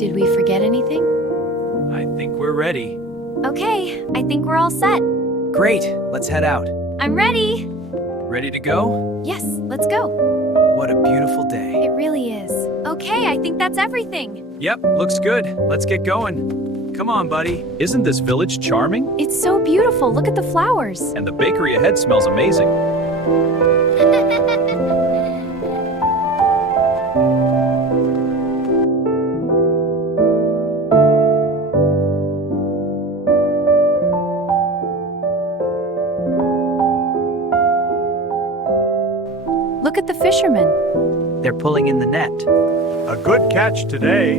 Did we forget anything? I think we're ready. Okay, I think we're all set. Great, let's head out. I'm ready. Ready to go? Yes, let's go. What a beautiful day. It really is. Okay, I think that's everything. Yep, looks good. Let's get going. Come on, buddy. Isn't this village charming? It's so beautiful. Look at the flowers. And the bakery ahead smells amazing. Look at the fishermen. They're pulling in the net. A good catch today.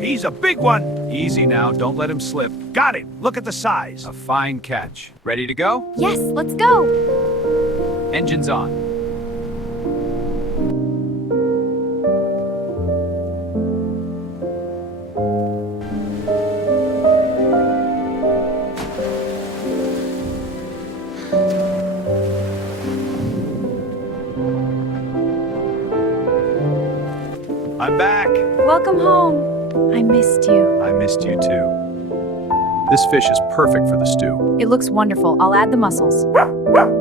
He's a big one. Easy now, don't let him slip. Got him. Look at the size. A fine catch. Ready to go? Yes, let's go. Engines on. I'm back. Welcome home. I missed you. I missed you too. This fish is perfect for the stew. It looks wonderful. I'll add the mussels.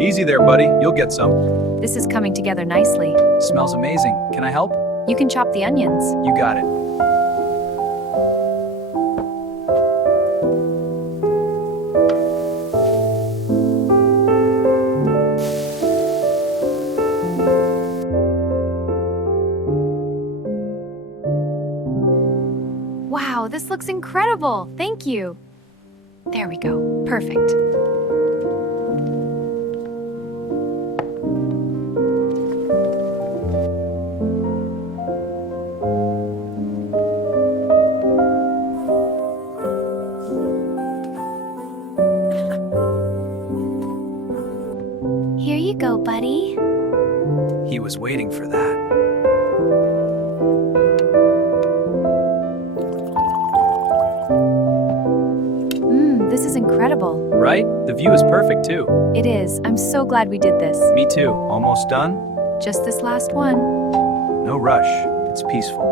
Easy there, buddy. You'll get some. This is coming together nicely. Smells amazing. Can I help? You can chop the onions. You got it. Wow, this looks incredible. Thank you. There we go. Perfect. Here you go, buddy. He was waiting for that. This is incredible. Right? The view is perfect too. It is. I'm so glad we did this. Me too. Almost done? Just this last one. No rush. It's peaceful.